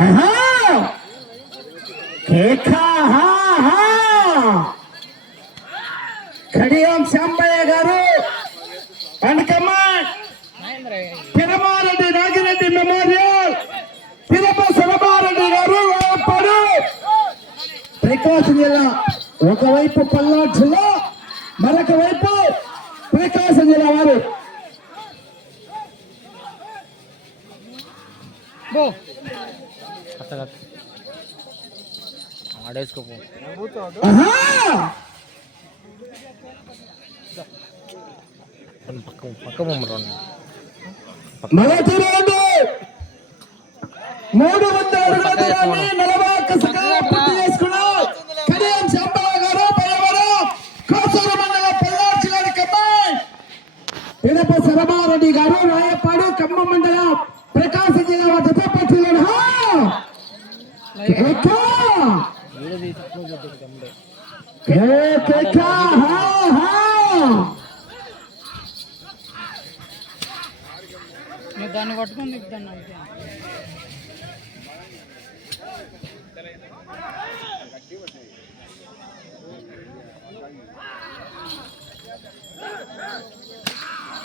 ఆహా! హా, హా! కడియం శాంబయ్య గారు పండుకమ్మ పిరమారెడ్డి నాగిరెడ్డి మెమోరియల్ పిరప సురమారెడ్డి గారు వాడపాడు ప్రకాశం జిల్లా ఒకవైపు పల్నాడు జిల్లా మరొక వైపు ప్రకాశం జిల్లా వారు బో ఆడేసుకోపో. ఆహా! పక్క పక్క బొమ్మరండి మూడు వందల నలభై ఒక్క సెకండ్ల పూర్తి చేసుకున్నాం. కడియం శాంబయ్య గారు కోసూరు మండలం కమ్మాయి శరమారెడ్డి గారు వీడియో తీసి అప్లోడ్ చేద్దాం తమ్ముడే మీరు దాన్ని పట్టుకొని తిప్పుతాను అంతే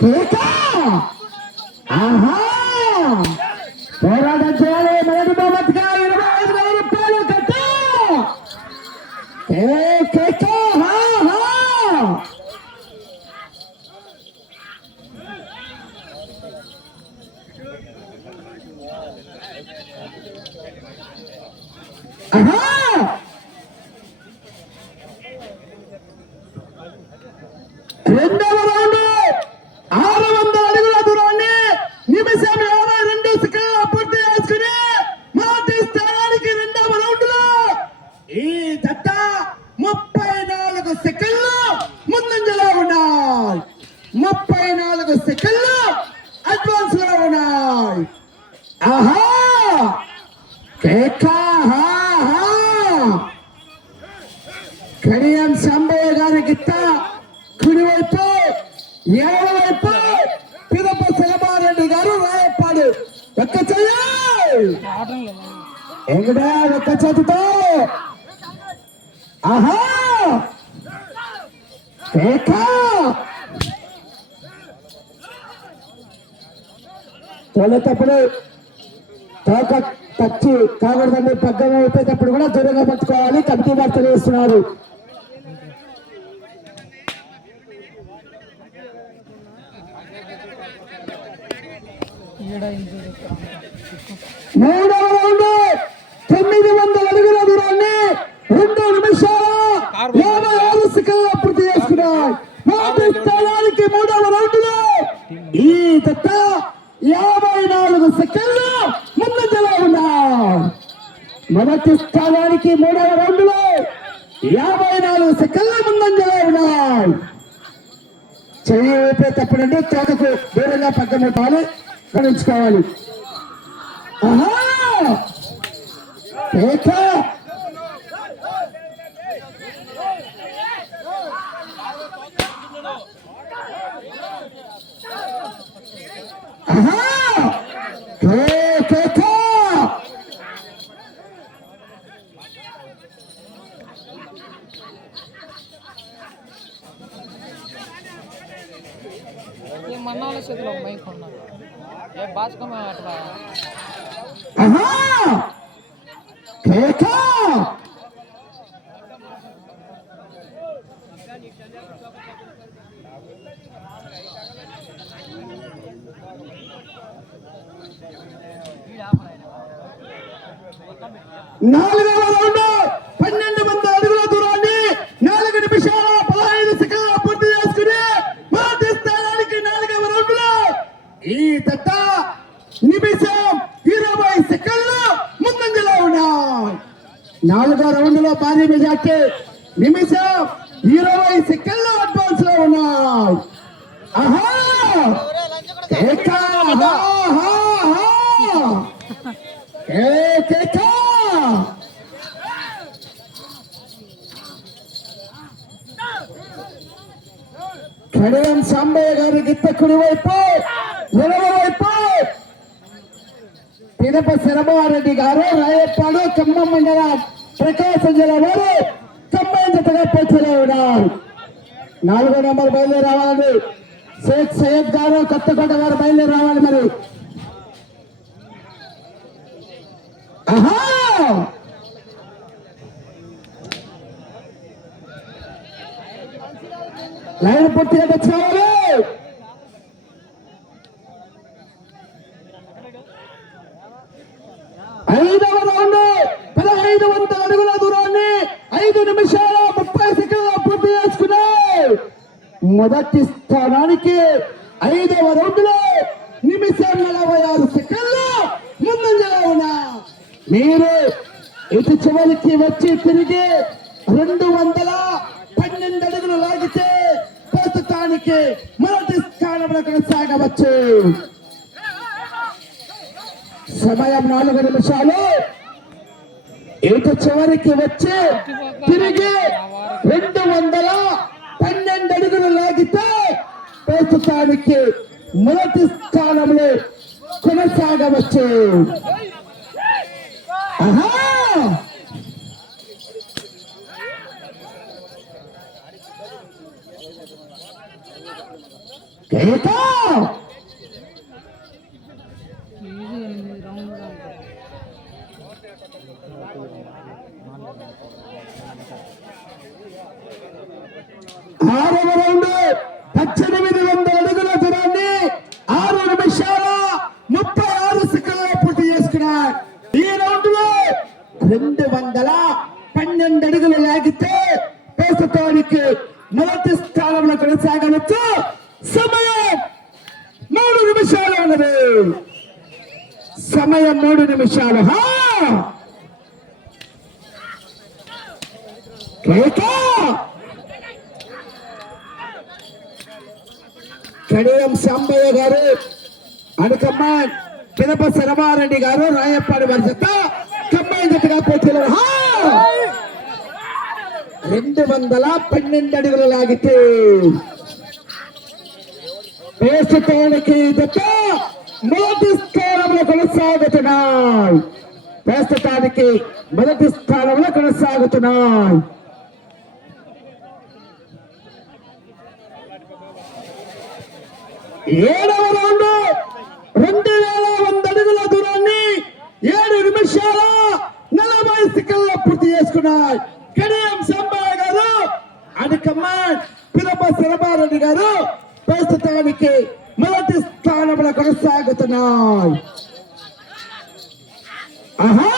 పోరాటం ఆహా! రెండవ రౌండ్ ఆరు వందల అడుగుల దూరాన్ని నిమిషం యాభై రెండు సెకండ్ల పూర్తి చేసుకుని మొదటి స్థానానికి రెండవ రౌండ్లో ఈ జట్ట ముప్పై నాలుగు సెకండ్లు ముందంజలో ఉన్నాయి ముప్పై నాలుగు సెకండ్లు అడ్వాన్స్లో ఉన్నాయి ఆహా కేక హా హా కడియం శంభయ్య గారికి కుడివైపు ఏడవైపు పిదప శిలమారెడ్డి గారు రాయప్పాడు ఒక్క చెయ్యి! ఎంగడా ఒక్క చేతితో. ఆహా! తొలతప్పుడు తోక టచ్చి కాకూడదండి పగ్గం అయిపోయేటప్పుడు కూడా దూరంగా పట్టుకోవాలి కమిటీ వారు తెలియజేస్తున్నారు. మూడవ రౌండ్ తొమ్మిది వందల అడుగుల దూరాన్ని రెండు నిమిషాల యాభై ఆరు సెకండ్ల పూర్తి చేసుకున్నాయి. మొదటి స్థానానికి మూడవ రౌండ్లో ఈ జట్ట యాభై నాలుగు సెకండ్లు ముందంజలో మొదటి స్థానానికి మూడవ రౌండ్లో యాభై నాలుగు సెకండ్ల ముందంజలో ఉన్నాయి చెయ్యి ఊపే తప్పుడండి తోకకు దూరంగా పక్కన పెట్టాలి గమనించుకోవాలి ఆహా! కేక! ఆహా! కే- కేక! ఏ మన్నాల చేతిలో మైక్ ఉన్నారు ఏ బాస్కమ్మ అట్లా ఆహా! కేక! నాలుగవ రౌండ్ పన్నెండు మంది అడుగుల దూరాన్ని నాలుగు నిమిషాల పదహైదు సెకండ్ల పూర్తి చేసుకుని మొదటి స్థానానికి నాలుగవ రౌండ్లో ఈ దత్త నిమిషం ఇరవై సెకండ్లు ముందంజలో ఉన్నాయి నాలుగో రౌండ్లో భారీ మెజార్టీ. నిమిషం ఇరవై సెకండ్లు అడ్వాన్స్లో ఉన్నాయి. ఆహా! కడియం సాంబయ్య గారి గిత్త కుడి వైపు ఎడమ వైపు పినప శరభారెడ్డి గారు రాయప్పాడు ఖమ్మం మండల ప్రకాశం జిల్లా వారు ఖమ్మం జతగా పోటీలో ఉన్నారు. నాలుగో నెంబర్ బయలుదేరి రావాలండి షేక్ సయ్యద్ గారు కొత్తకోట గారు బయలుదేరి రావాలి మరి. ఆహా! లైన్ పూర్తిగా తెచ్చుకోవాలి ఐదవ రౌండ్ పదహైదు వందల అడుగుల దూరాన్ని ఐదు నిమిషాల ముప్పై సెకండ్ల పూర్తి చేసుకున్నాయి మొదటి స్థానానికి ఐదవ రౌండ్లో నిమిషం నలభై ఆరు సెకండ్లు ముందంజలో ఉన్నా మీరు ఇటు చివరికి వచ్చి తిరిగి రెండు వందల పన్నెండు అడుగులు లాగితే ప్రస్తుతానికి మొదటి స్థానంలో కొనసాగవచ్చు. సమయం నాలుగు నిమిషాలు. ఇటు చివరికి వచ్చి తిరిగి రెండు వందల పన్నెండు అడుగులు లాగితే ప్రస్తుతానికి మొదటి స్థానంలో కొనసాగవచ్చు. ఆహా కేకా ఈజీ ఎనిమిది రౌండ్లు అనుకో ఆరవ రౌండ్ పద్దెనిమిది వందల అడుగుల దూరాన్ని ఆరు నిమిషాల ముప్పై ఆరు సెకండ్ల పూర్తి చేసుకున్నారు ఈ రౌండ్లో రెండు వందల పన్నెండు అడుగులు లాగితే ప్రస్తుతానికి మొదటి స్థానంలో కొనసాగవచ్చు సమయం మూడు నిమిషాలు ఉన్నది సమయం మూడు నిమిషాలు హా కేకా కడియం సాంబయ్య గారు అడకమ్మ పినప శరమారెడ్డి గారు రాయప్పాడి వారి జత కమ్మాయి జతగా పోటీలో రెండు వందల పన్నెండు అడుగులు లాగితే ప్రస్తుతానికి జత మొదటి స్థానంలో కొనసాగుతున్నాయి. ప్రస్తుతానికి మొదటి స్థానంలో కొనసాగుతున్నాయి. ఏడవ రౌండ్ రెండు వేల అడుగుల దూరాన్ని ఏడు నిమిషాల నలభై సెకండ్ల పూర్తి చేసుకున్నాయి. కడియం సంబాయ గారు అడకమ్మ పిరప శరభారెడ్డి గారు ప్రస్తుతానికి మొదటి స్థానంలో కొనసాగుతున్నాయి. ఆహా!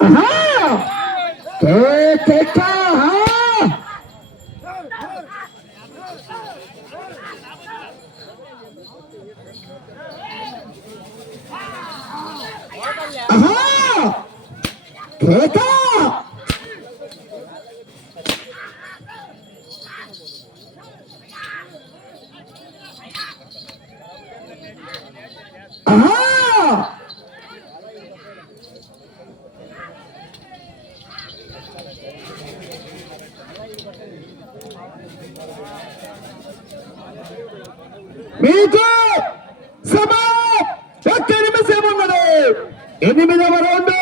ఆహా కే కేకా ఆహా ఆహా కేకా ఆహా మీకు సమయం ఒక్క నిమిషం ఉన్నది ఎనిమిదవ రౌండ్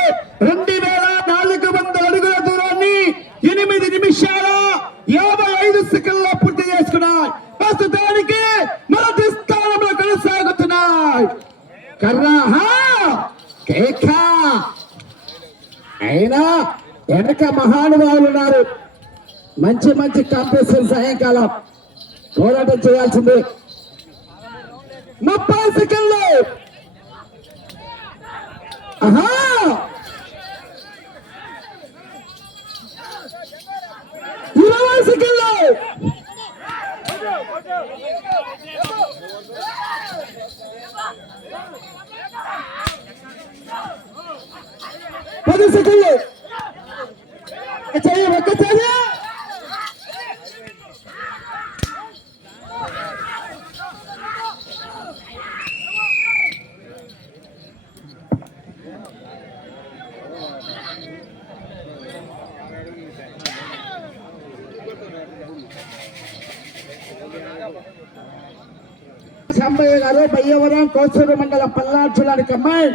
రెండు వేల నాలుగు వందల అడుగుల దూరాన్ని ఎనిమిది నిమిషాల యాభై ఐదు సెకండ్ల పూర్తి చేసుకున్నాయి ప్రస్తుతానికి మొదటి స్థానంలో కొనసాగుతున్నాయి కర్రాహా కేకా అయినా అనేక మహానుభావులు ఉన్నారు. మంచి మంచి కాంపిటీషన్ సాయంకాలం పోరాటం చేయాల్సిందే. ముప్పై సెకండ్లు. ఆహా! సమ్మెగారు బయ్యవరం కోసూరు మండలం పల్నాడు జిల్లా కమ్మాయి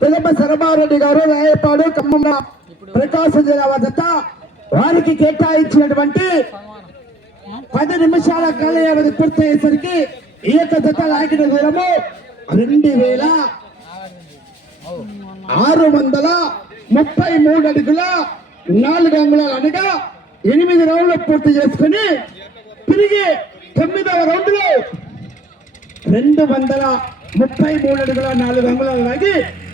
పిలమ శరమారెడ్డి గారు రాయపాడు ఖమ్మం ప్రకాశం జిల్లా వద్ద వారికి కేటాయించినటువంటి పది నిమిషాల కాల వ్యవధి పూర్తయ్యేసరికి ఈ యొక్క జత లాగిన దూరము రెండు వేల ఆరు వందల ముప్పై మూడు అడుగుల నాలుగు అంగుళాలు అనగా ఎనిమిది రౌండ్లు పూర్తి చేసుకుని తిరిగి తొమ్మిదవ రౌండ్లో రెండు వందల ముప్పై మూడు అడుగుల నాలుగు అంగుళాలు లాగి